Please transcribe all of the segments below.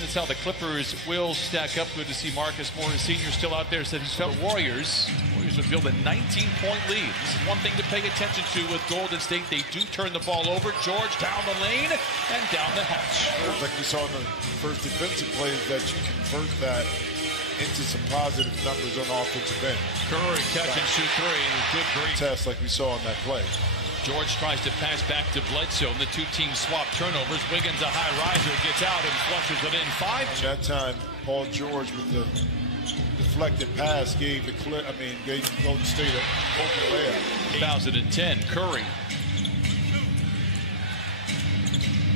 That's how the Clippers will stack up. Good to see Marcus Morris Sr. still out there. Said he's felt the Warriors would build a 19-point lead. This is one thing to pay attention to with Golden State. They do turn the ball over. George down the lane and down the hatch. Like we saw in the first defensive plays, that you convert that into some positive numbers on the offensive end. Curry catch and shoot three. Good green test like we saw on that play. George tries to pass back to Bledsoe, and the two teams swap turnovers. Wiggins, a high riser, gets out and flushes it in. That time, Paul George with the deflected pass gave Golden State an open layup. 2010, Curry.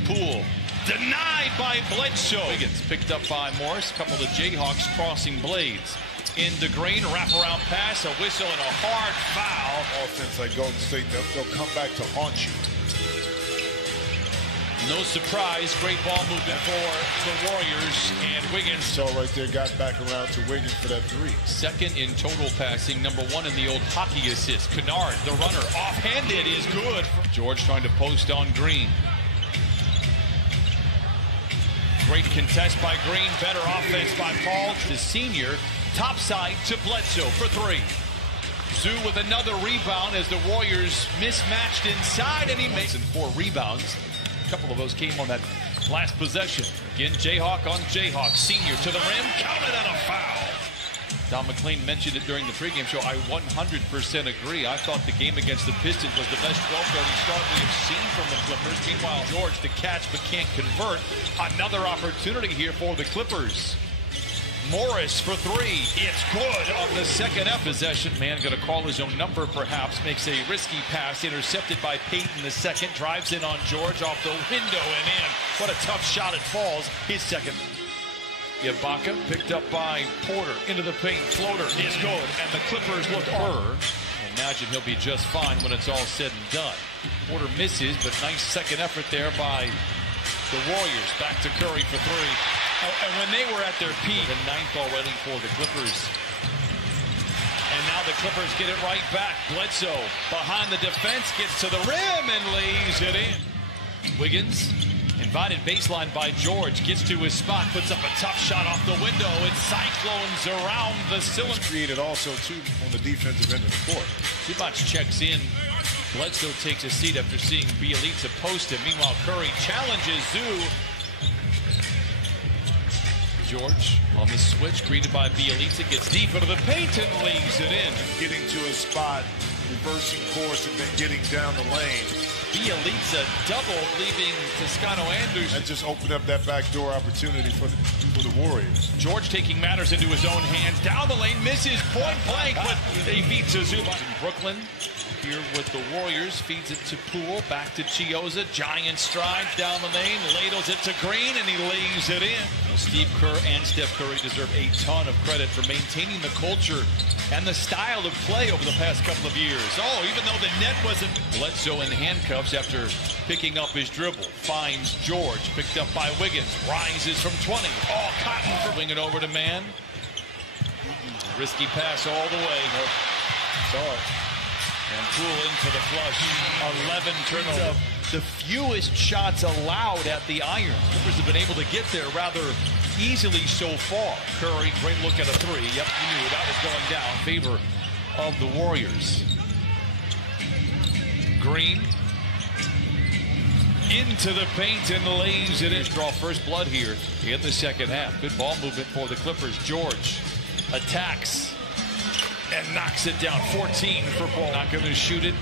Poole. Denied by Bledsoe. Wiggins picked up by Morris. A couple of Jayhawks crossing blades. Into Green, wraparound pass, a whistle, and a hard foul. Offense like Golden State, they'll come back to haunt you. No surprise, great ball movement for the Warriors, and Wiggins. So right there, got back around to Wiggins for that three. Second in total passing, number one in the old hockey assist. Kennard, the runner, offhanded is good. George trying to post on Green. Great contest by Green, better offense by Paul. The senior. Topside to Bledsoe for three. Zoo with another rebound as the Warriors mismatched inside, and he makes 4 rebounds. A couple of those came on that last possession. Again, Jayhawk on Jayhawk. Senior to the rim, counted and a foul. Don McLean mentioned it during the pregame show. I 100% agree. I thought the game against the Pistons was the best 12-30 start we have seen from the Clippers. Meanwhile, George to catch but can't convert. Another opportunity here for the Clippers. Morris for three. It's good on the second possession. Man going to call his own number perhaps. Makes a risky pass. Intercepted by Payton the second. Drives in on George off the window and in. What a tough shot. It falls. His second. Ibaka picked up by Porter. Into the paint. Floater is good. And the Clippers look over. Imagine he'll be just fine when it's all said and done. Porter misses, but nice second effort there by the Warriors. Back to Curry for three. And when they were at their peak, the 9th already for the Clippers. And now the Clippers get it right back. Bledsoe behind the defense, gets to the rim and lays it in. Wiggins, invited baseline by George, gets to his spot, puts up a tough shot off the window. It cyclones around the cylinder. Created also, too, on the defensive end of the court. Zubac checks in. Bledsoe takes a seat after seeing Bjelica post him. Meanwhile, Curry challenges Zoo. George on the switch, greeted by Bjelica, gets deep into the paint and lays it in. Getting to a spot, reversing course, and then getting down the lane. Bjelica doubled, leaving Toscano Anderson. That just opened up that backdoor opportunity for the Warriors. George taking matters into his own hands. Down the lane, misses point blank, but they beat Zubac. In Brooklyn, here with the Warriors, feeds it to Poole, back to Chiozza. Giant strides down the lane, ladles it to Green, and he lays it in. Steve Kerr and Steph Curry deserve a ton of credit for maintaining the culture and the style of play over the past couple of years. Oh, even though the net wasn't. Bledsoe in handcuffs after picking up his dribble. Finds George, picked up by Wiggins. Rises from 20. Oh, Cotton for bringing it over to man. Risky pass all the way. Saw it. And Poole into the flush. 11 turnovers. The fewest shots allowed at the iron. Clippers have been able to get there rather easily so far. Curry, great look at a three. Yep, you knew that was going down in favor of the Warriors. Green into the paint and lays it in. Draw first blood here in the second half. Good ball movement for the Clippers. George attacks and knocks it down. 14 for Paul. Not going to shoot it.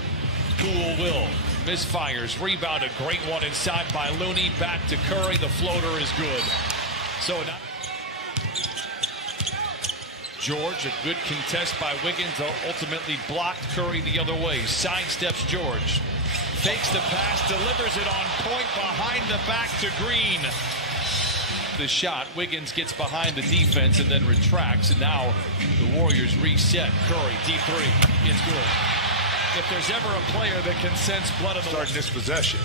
Poole will. Misfires. Rebound. A great one inside by Looney. Back to Curry. The floater is good. So not. George, a good contest by Wiggins. Ultimately blocked. Curry the other way. Sidesteps George. Fakes the pass. Delivers it on point behind the back to Green. The shot. Wiggins gets behind the defense and then retracts. And now the Warriors reset. Curry, deep three. It's good. If there's ever a player that can sense blood in the starting this possession.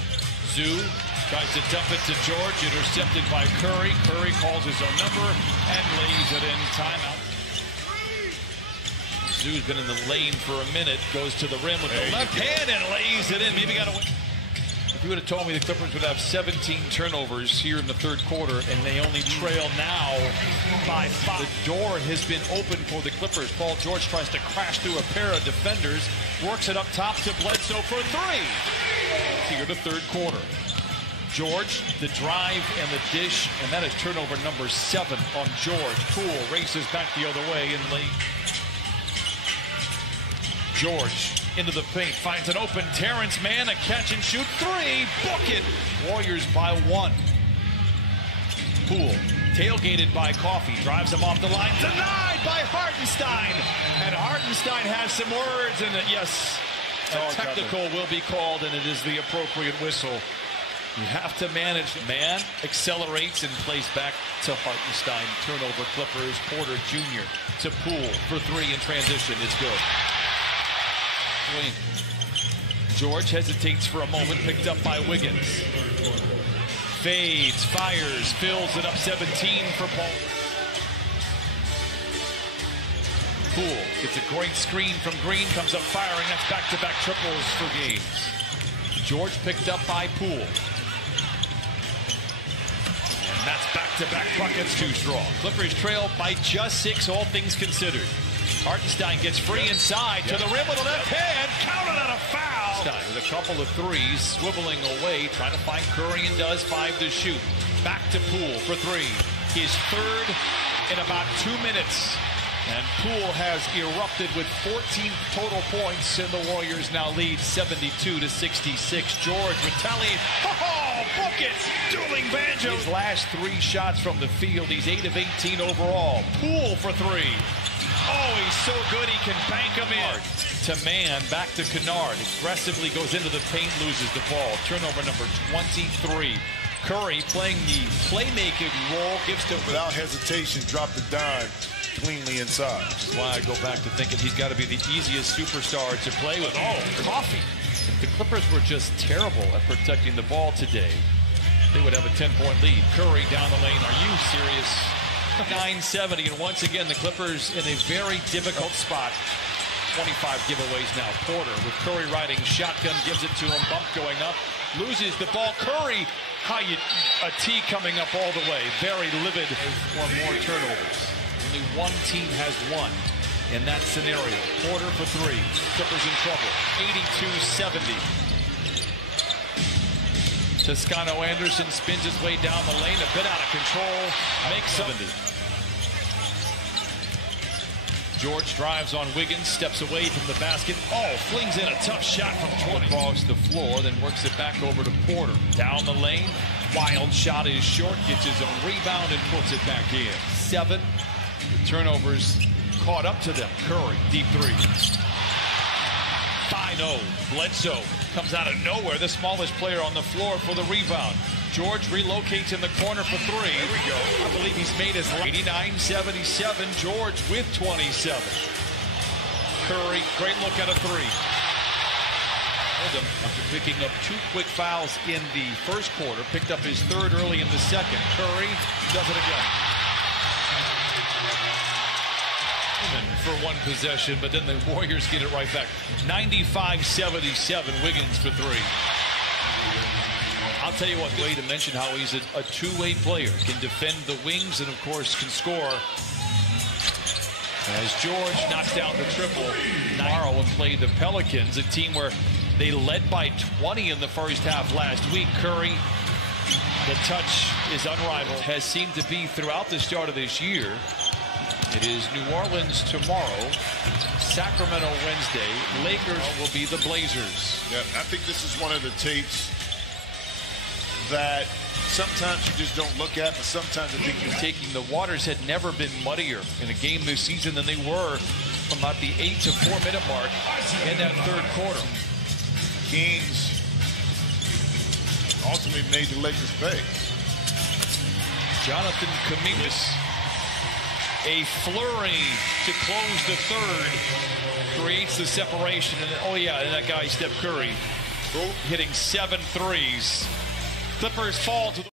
Zoo tries to dump it to George. Intercepted by Curry. Curry calls his own number and lays it in. Timeout. Zoo's been in the lane for a minute. Goes to the rim with the left hand and lays it in. Maybe got to win. You would have told me the Clippers would have 17 turnovers here in the third quarter, and they only trail now by 5. The door has been open for the Clippers. Paul George tries to crash through a pair of defenders, works it up top to Bledsoe for 3. Here the third quarter. George, the drive and the dish, and that is turnover number 7 on George. Poole races back the other way and late. George into the paint, finds an open Terrence Mann, a catch and shoot 3, book it. Warriors by 1. Poole, tailgated by Coffey, drives him off the line, denied by Hartenstein. And Hartenstein has some words, and yes, a technical will be called, and it is the appropriate whistle. You have to manage. Mann accelerates and plays back to Hartenstein. Turnover Clippers. Porter Jr. to Poole for 3 in transition. It's good. George hesitates for a moment, picked up by Wiggins. Fades, fires, fills it up 17 for Paul. Poole gets a great screen from Green, comes up firing. That's back-to-back triples for games. George picked up by Poole. And that's back-to-back buckets, too strong. Clippers trail by just 6, all things considered. Hartenstein gets free inside to the rim with a left hand, counted on a foul. With a couple of threes, swiveling away, trying to find Curry, and does. 5 to shoot. Back to Poole for 3. His third in about 2 minutes. And Poole has erupted with 14 total points, and the Warriors now lead 72-66. George retaliates. Oh, book it! Dueling banjos. His last 3 shots from the field. He's 8 of 18 overall. Poole for 3. Oh, he's so good he can bank him in. To Mann, back to Kennard. Aggressively goes into the paint, loses the ball. Turnover number 23. Curry playing the playmaking role, gives to... Without hesitation, drop the dime cleanly inside. Which is why I go back to thinking he's got to be the easiest superstar to play with. Oh, Coffey. If the Clippers were just terrible at protecting the ball today, they would have a 10-point lead. Curry down the lane. Are you serious? 970, and once again the Clippers in a very difficult spot. 25 giveaways now. Porter with Curry riding shotgun, gives it to him. Bump going up, loses the ball. Curry, a T coming up all the way. Very livid for more turnovers. Only one team has won in that scenario. Porter for 3. Clippers in trouble. 82-70. Toscano Anderson spins his way down the lane, a bit out of control, makes 70. George drives on Wiggins, steps away from the basket. Oh, flings in a tough shot from 20. Across the floor, then works it back over to Porter. Down the lane, wild shot is short, gets his own rebound and puts it back in. 7. The turnovers caught up to them. Curry, deep 3. 5-0. Bledsoe comes out of nowhere, the smallest player on the floor for the rebound. George relocates in the corner for 3. There we go. I believe he's made his 89-77. George with 27. Curry, great look at a 3. After picking up 2 quick fouls in the first quarter, picked up his 3rd early in the second. Curry does it again. For 1 possession, but then the Warriors get it right back. 95-77, Wiggins for 3. I'll tell you what, way to mention how he's a two-way player. Can defend the wings and, of course, can score. As George knocks down the triple tomorrow and play the Pelicans, a team where they led by 20 in the first half last week. Curry, the touch is unrivaled, has seemed to be throughout the start of this year. It is New Orleans tomorrow, Sacramento Wednesday. Lakers will be the Blazers. Yeah, I think this is one of the tapes that sometimes you just don't look at, but sometimes I think you're taking. The waters had never been muddier in a game this season than they were from about the 8 to 4 minute mark in that third quarter. Kings ultimately made the Lakers pay. Jonathan Kuminga. A flurry to close the third creates the separation. And oh yeah, and that guy Steph Curry hitting 7 threes. Clippers fall to the